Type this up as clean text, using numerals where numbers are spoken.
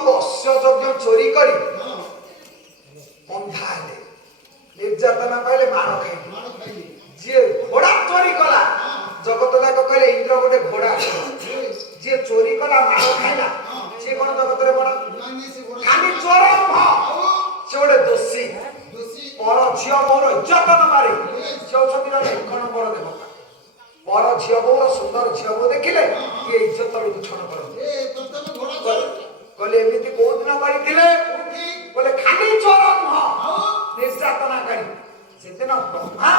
ତୁ ଅଶ୍ୟ ଯଜ୍ଞ ଚୋରି କରି ଅନ୍ଧା ହେଲେ ନିର୍ଯାତନା ପାଇଲେ ମାଡ଼ ଖାଇଲେ। ଯିଏ ଘୋଡ଼ା ଚୋରି କଲା ଜଗତ ଯାକ କହିଲେ ଇନ୍ଦ୍ର ଗୋଟେ ଘୋଡ଼ା। ଯିଏ ଚୋରି କଲା ମାଡ଼ ଖାଇଲା ସିଏ କଣ ଜଗତରେ ବଡ଼? ଖାଲି ଚୋର ନୁହଁ, ସେ ଗୋଟେ ଦୋଷୀ। ପର ଝିଅ ବୋଉର ଇଜ୍ଜତ ମାରି ସେ ହଉଛନ୍ତି ଜଣେ 1 ନମ୍ବର ଦେବତା। ପର ଝିଅ ବୋଉର ସୁନ୍ଦର ଝିଅ ବୋଉ ଦେଖିଲେ କିଏ ଇଜ୍ଜତ ଲୁଛଣ କରନ୍ତି। କହିଲେ ଏମିତି କୋଉ ଦିନ କରିଥିଲେ? କହିଲେ ଖାଲି ଚୋର ନୁହଁ, ନିର୍ଯାତନା କରି। ସେଦିନ ବ୍ରହ୍ମା